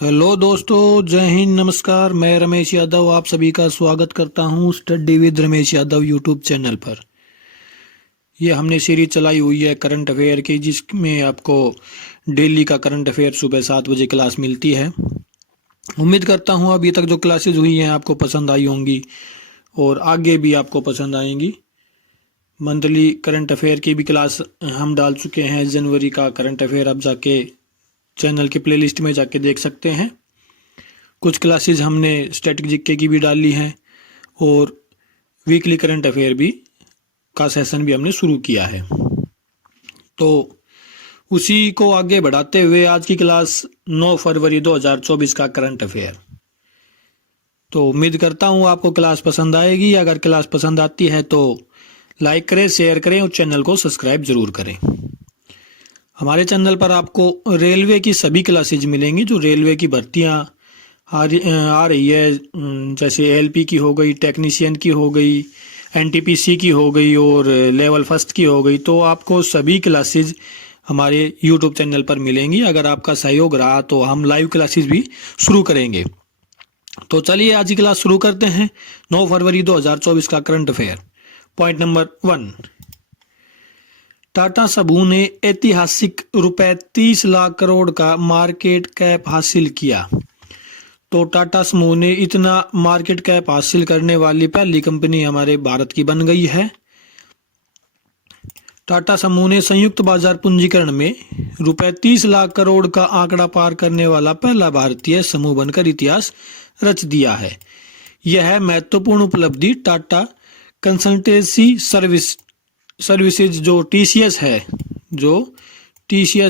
Hello दोस्तों, जय हिंद, नमस्कार। मैं रमेश यादव आप सभी का स्वागत करता हूं study with Ramesh Yadav YouTube channel पर। ये हमने सीरीज चलाई हुई है करंट अफेयर की, जिसमें आपको डेली का करंट अफेयर सुबह 7 बजे क्लास मिलती है। उम्मीद करता हूं अभी तक जो क्लासेज हुई हैं आपको पसंद आई होंगी और आगे भी आपको पसंद आएंगी। मंथली करंट अफेयर की भी क्लास हम डाल चुके हैं। जनवरी का करंट अफेयर आप जाके चैनल के प्लेलिस्ट में जाके देख सकते हैं। कुछ क्लासेस हमने स्टैटिक जीके की भी डाली हैं और वीकली करंट अफेयर भी का सेशन भी हमने शुरू किया है। तो उसी को आगे बढ़ाते हुए आज की क्लास 9 फरवरी 2024 का करंट अफेयर। तो उम्मीद करता हूँ आपको क्लास पसंद आएगी। अगर क्लास पसंद आती है तो लाइक करें, शेयर करें और चैनल को सब्सक्राइब जरूर करें। हमारे चैनल पर आपको रेलवे की सभी क्लासेज मिलेंगी। जो रेलवे की भर्तियाँ आ रही है, जैसे एलपी की हो गई, टेक्नीशियन की हो गई, एनटीपीसी की हो गई और लेवल फर्स्ट की हो गई, तो आपको सभी क्लासेज हमारे यूट्यूब चैनल पर मिलेंगी। अगर आपका सहयोग रहा तो हम लाइव क्लासेज भी शुरू करेंगे। तो चलिए आज की क्लास शुरू करते हैं। 9 फरवरी 2024 का current affair. Point number 1, Tata समूह ने ऐतिहासिक ₹30 लाख करोड़ का मार्केट कैप हासिल किया। तो टाटा समूह ने इतना मार्केट कैप हासिल करने वाली पहली कंपनी हमारे भारत की बन गई है। टाटा समूह ने संयुक्त बाजार पूंजीकरण में ₹30 लाख करोड़ का आंकड़ा पार करने वाला पहला भारतीय समूह बनकर इतिहास रच दिया है। यह महत्वपूर्ण उपलब्धि टाटा कंसल्टेंसी सर्विसेज जो टीसीएस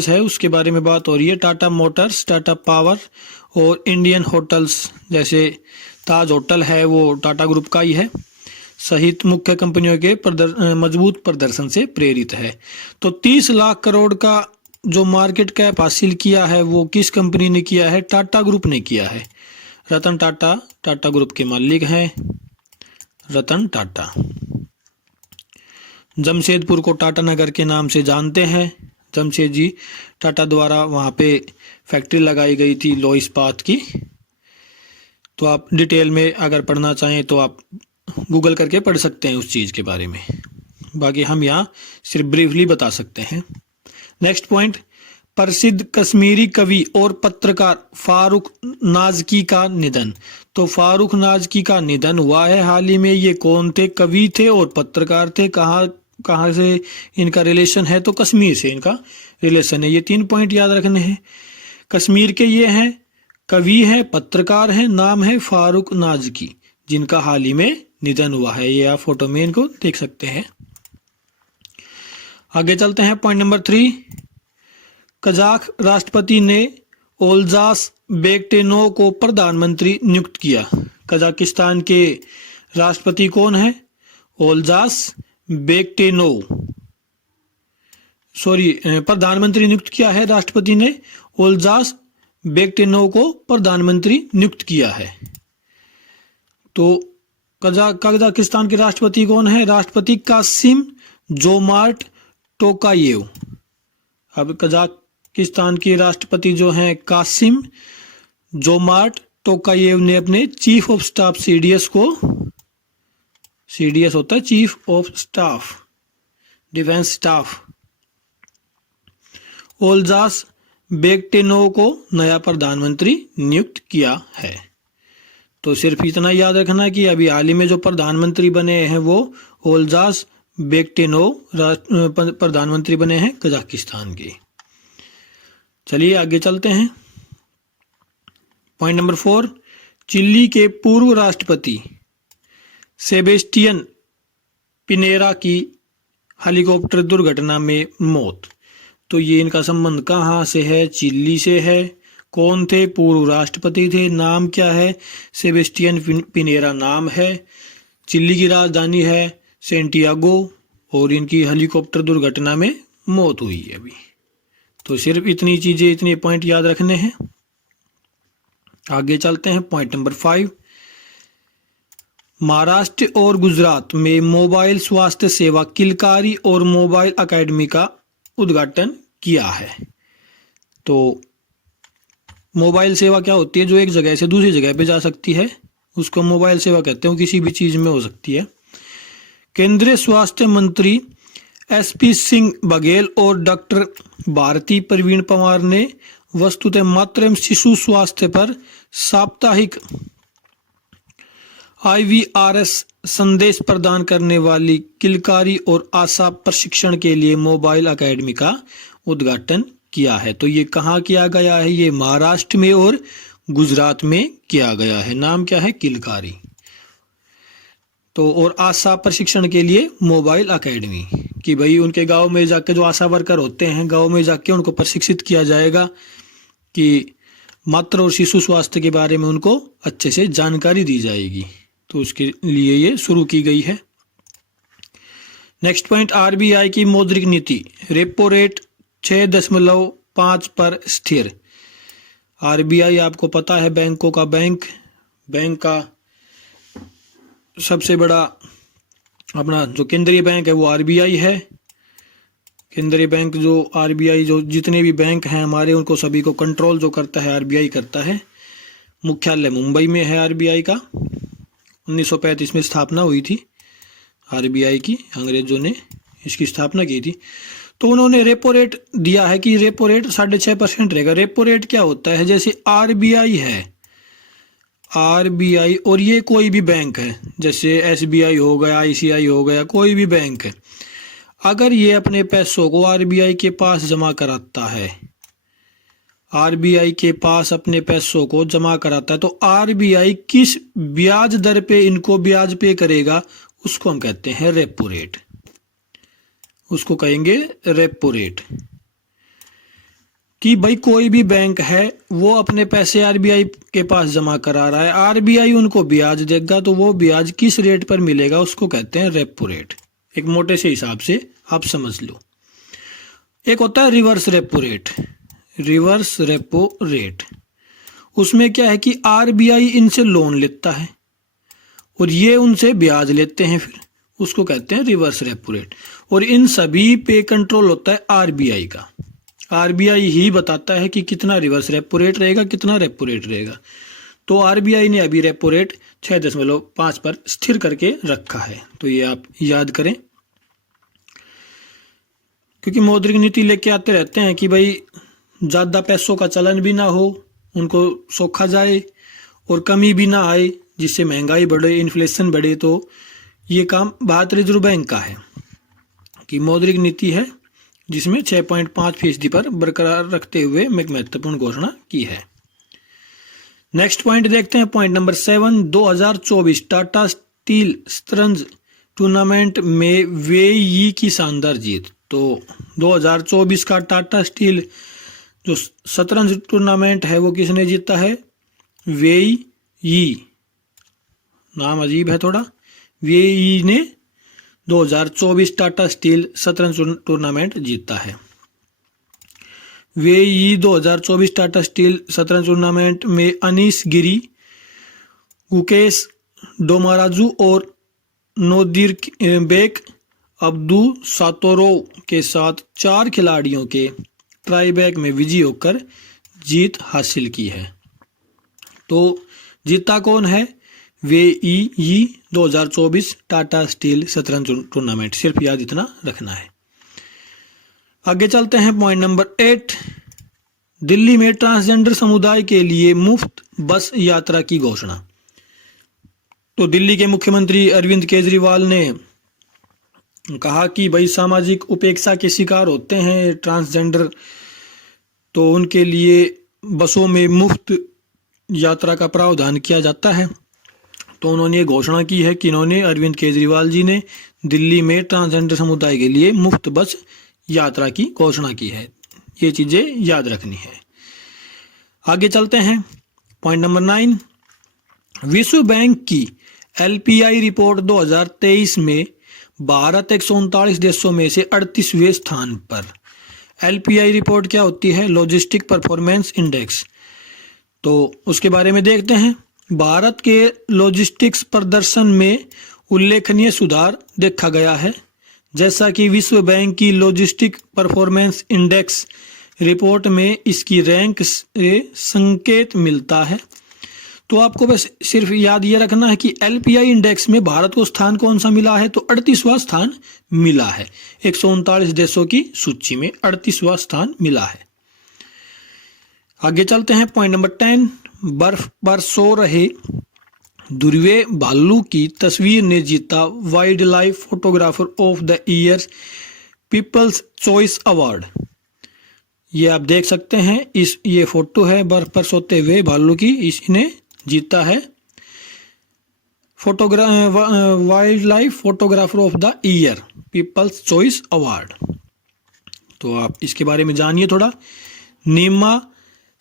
है उसके बारे में बात हो रही है। टाटा मोटर्स, टाटा पावर और इंडियन होटल्स, जैसे ताज होटल है वो टाटा ग्रुप का ही है, सहित मुख्य कंपनियों के मजबूत प्रदर्शन से प्रेरित है। तो 30 लाख करोड़ का जो मार्केट कैप हासिल किया है वो किस कंपनी ने किया है? टाटा ग्रुप ने किया है। रतन टाटा टाटा ग्रुप के मालिक हैं। रतन टाटा जमशेदपुर को टाटा नगर के नाम से जानते हैं। जमशेद जी टाटा द्वारा वहाँ पे फैक्ट्री लगाई गई थी लौह इस्पात की। तो आप डिटेल में अगर पढ़ना चाहें तो आप गूगल करके पढ़ सकते हैं उस चीज़ के बारे में। बाकी हम यहाँ सिर्फ ब्रीफली बता सकते हैं। नेक्स्ट पॉइंट, प्रसिद्ध कश्मीरी कवि और पत्रकार फारूक नाज़की का निधन। तो फारूक नाज़की का निधन हुआ है हाल ही में। ये कौन थे? कवि थे और पत्रकार थे। कहाँ से इनका रिलेशन है? तो कश्मीर से इनका रिलेशन है। ये 3 पॉइंट याद रखने हैं। कश्मीर के ये हैं, कवि हैं, पत्रकार हैं, नाम है फारूक नाज़की, जिनका हाल ही में निधन हुआ है। ये आप फोटो में इनको देख सकते हैं। आगे चलते हैं। पॉइंट नंबर 3, कजाक राष्ट्रपति ने ओल्जास बेक्टेनोव को प्रधानमंत्री नियुक्त किया। कजाकिस्तान के राष्ट्रपति कौन है? ओल्जास बेक्टेनोव। प्रधानमंत्री नियुक्त किया है राष्ट्रपति ने। ओल्जास बेक्टेनोव को प्रधानमंत्री नियुक्त किया है। तो कजाकिस्तान के राष्ट्रपति कौन है? राष्ट्रपति कासिम जोमार्ट टोकायेव। अब कजाकिस्तान के राष्ट्रपति जो हैं कासिम जोमार्ट टोकायेव ने अपने चीफ ऑफ स्टाफ सीडीएस होता है chief of staff, defence staff, ओल्जास बेक्टेनोव को नया प्रधानमंत्री नियुक्त किया है। तो सिर्फ इतना याद रखना कि अभी हाल ही में जो प्रधानमंत्री बने हैं वो ओल्जास बेक्टेनोव प्रधानमंत्री बने हैं कजाकिस्तान के। चलिए आगे चलते हैं। पॉइंट नंबर 4, चिली के पूर्व राष्ट्रपति सेबेस्टियन पिनेरा की हेलीकॉप्टर दुर्घटना में मौत। तो ये इनका संबंध कहाँ से है? चिली से है। कौन थे? पूर्व राष्ट्रपति थे। नाम क्या है? सेबेस्टियन पिनेरा नाम है। चिली की राजधानी है सेंटियागो और इनकी हेलीकॉप्टर दुर्घटना में मौत हुई है अभी। तो सिर्फ इतनी चीजें, इतने पॉइंट याद रखने हैं। आगे चलते हैं। पॉइंट नंबर 5, महाराष्ट्र और गुजरात में मोबाइल स्वास्थ्य सेवा किलकारी और मोबाइल अकेडमी का उद्घाटन किया है। तो मोबाइल सेवा क्या होती है? जो एक जगह से दूसरी जगह पे जा सकती है, उसको मोबाइल सेवा कहते हैं। किसी भी चीज में हो सकती है। केंद्रीय स्वास्थ्य मंत्री एसपी सिंह बघेल और डॉक्टर भारती प्रवीण पवार ने वस्तुतः मातृ एवं शिशु स्वास्थ्य पर साप्ताहिक IVRS संदेश प्रदान करने वाली किलकारी और आशा प्रशिक्षण के लिए मोबाइल अकेडमी का उद्घाटन किया है। तो ये कहाँ किया गया है? ये महाराष्ट्र में और गुजरात में किया गया है। नाम क्या है? किलकारी। तो और आशा प्रशिक्षण के लिए मोबाइल अकेडमी, कि भाई उनके गांव में जाके जो आशा वर्कर होते हैं, गांव में जाके उनको प्रशिक्षित किया जाएगा कि मातृ और शिशु स्वास्थ्य के बारे में उनको अच्छे से जानकारी दी जाएगी। तो उसके लिए ये शुरू की गई है। नेक्स्ट पॉइंट, RBI की मौद्रिक नीति, रेपो रेट 6.5 पर स्थिर। RBI आपको पता है बैंकों का बैंक का सबसे बड़ा अपना जो केंद्रीय बैंक है वो RBI है। केंद्रीय बैंक जो RBI, जो जितने भी बैंक हैं हमारे, उनको सभी को कंट्रोल जो करता है RBI करता है। मुख्यालय मुंबई में है RBI का। 1935 में स्थापना हुई थी RBI की, अंग्रेजों ने इसकी स्थापना की थी। तो उन्होंने रेपो रेट दिया है कि रेपो रेट 6.5% रहेगा। रेपो रेट क्या होता है? जैसे RBI है, RBI और ये कोई भी बैंक है, जैसे SBI हो गया, ICI हो गया, कोई भी बैंक है, अगर ये अपने पैसों को RBI के पास जमा कराता है, RBI के पास अपने पैसों को जमा कराता है, तो RBI किस ब्याज दर पे इनको ब्याज पे करेगा, उसको हम कहते हैं रेपो रेट। उसको कहेंगे रेपो रेट। कि भाई कोई भी बैंक है वो अपने पैसे RBI के पास जमा करा रहा है, RBI उनको ब्याज देगा, तो वो ब्याज किस रेट पर मिलेगा उसको कहते हैं रेपो रेट। एक मोटे से हिसाब से आप समझ लो। एक होता है reverse repo rate. Reverse repo rate, उसमें क्या है कि RBI इनसे लोन लेता है और ये उनसे ब्याज लेते हैं, फिर उसको कहते हैं रिवर्स रेपो रेट। और इन सभी पे कंट्रोल होता है RBI का। RBI ही बताता है कि कितना रिवर्स रेपो रेट रहेगा, कितना रेपो रेट रहेगा। तो RBI ने अभी रेपो रेट 6.5 पर स्थिर करके रखा है। तो ये आप याद करें, क्योंकि मौद्रिक नीति लेके आते रहते हैं कि भाई ज़्यादा पैसों का चलन भी ना हो, उनको सोखा जाए, और कमी भी ना आए जिससे महंगाई बढ़े, इन्फ्लेशन बढ़े। तो ये काम भारतीय रिजर्व बैंक का है कि मौद्रिक नीति है जिसमें 6.5% पर बरकरार रखते हुए एक महत्वपूर्ण घोषणा की है। नेक्स्ट पॉइंट देखते हैं, पॉइंट नंबर 7। 2024 टाटा स्टील शतरंज टूर्नामेंट में वेई की शानदार जीत। तो 2024 का टाटा स्टील जो शतरंज टूर्नामेंट है वो किसने जीता है? वेई, नाम अजीब है थोड़ा। वेई ने 2024 टाटा स्टील शतरंज टूर्नामेंट जीता है। वेई 2024 टाटा स्टील शतरंज टूर्नामेंट में अनीस गिरी, गुकेश डोमाराजू और नोदिर बेक अब्दू सातोरोव के साथ 4 खिलाड़ियों के ट्राईबैक में विजयी होकर जीत हासिल की है। तो जीता कौन है? वेई 2024 टाटा स्टील शतरंज टूर्नामेंट। सिर्फ याद इतना रखना है। आगे चलते हैं, पॉइंट नंबर 8। दिल्ली में ट्रांसजेंडर समुदाय के लिए मुफ्त बस यात्रा की घोषणा। तो दिल्ली के मुख्यमंत्री अरविंद केजरीवाल ने कहा कि भाई सामाजिक उपेक्षा के शिकार होते हैं ट्रांसजेंडर, तो उनके लिए बसों में मुफ्त यात्रा का प्रावधान किया जाता है। तो उन्होंने घोषणा की है कि इन्होंने, अरविंद केजरीवाल जी ने दिल्ली में ट्रांसजेंडर समुदाय के लिए मुफ्त बस यात्रा की घोषणा की है। ये चीजें याद रखनी है। आगे चलते हैं, पॉइंट नंबर 9। विश्व बैंक की LPI रिपोर्ट 2023 में भारत 139 देशों में से 38वें स्थान पर। LPI रिपोर्ट क्या होती है? Logistic performance index. तो उसके बारे में देखते हैं। भारत के लॉजिस्टिक्स प्रदर्शन में उल्लेखनीय सुधार देखा गया है। जैसा कि विश्व बैंक की लॉजिस्टिक परफॉर्मेंस इंडेक्स रिपोर्ट में इसकी रैंक से संकेत मिलता है। तो आपको बस सिर्फ याद ये रखना है कि एलपीआई इंडेक्स में भारत को स्थान कौन सा मिला है, तो 38वां स्थान मिला है। 139 देशों की सूची में 38वां स्थान मिला है। आगे चलते हैं, पॉइंट नंबर 10। बर्फ पर सो रहे ध्रुवीय भालू की तस्वीर ने जीता wild life photographer of the year people's choice award. ये आप देख सकते हैं, ये फोटो है बर्फ पर सोते हुए भालू की, इसने जीता है wild life photographer of the year people's choice award. तो आप इसके बारे में जानिए थोड़ा। नीमा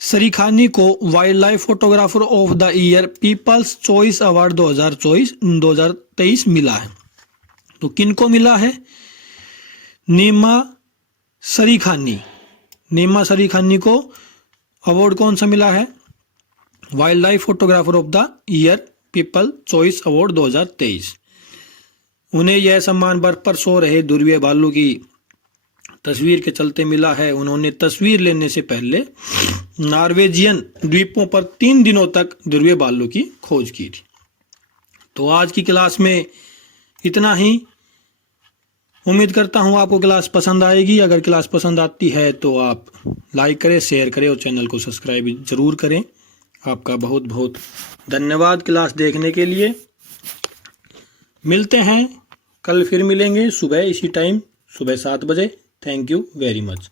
सरीखानी को wild life photographer of the year people's choice award 2023 मिला है। तो किन को मिला है? नीमा सरीखानी को अवार्ड कौन सा मिला है? Wild life photographer of the year people choice award 2023। उन्हें यह सम्मान बर्फ पर सो रहे ध्रुवीय भालू की तस्वीर के चलते मिला है। उन्होंने तस्वीर लेने से पहले नॉर्वेजियन द्वीपों पर 3 दिनों तक ध्रुवीय भालू की खोज की थी। तो आज की क्लास में इतना ही। उम्मीद करता हूँ आपको क्लास पसंद आएगी। अगर क्लास पसंद आती है तो आप लाइक करें, शेयर करें और चैनल को सब्सक्राइब जरूर करें। आपका बहुत बहुत धन्यवाद क्लास देखने के लिए। मिलते हैं, कल फिर मिलेंगे सुबह इसी टाइम, सुबह 7 बजे। Thank you very much.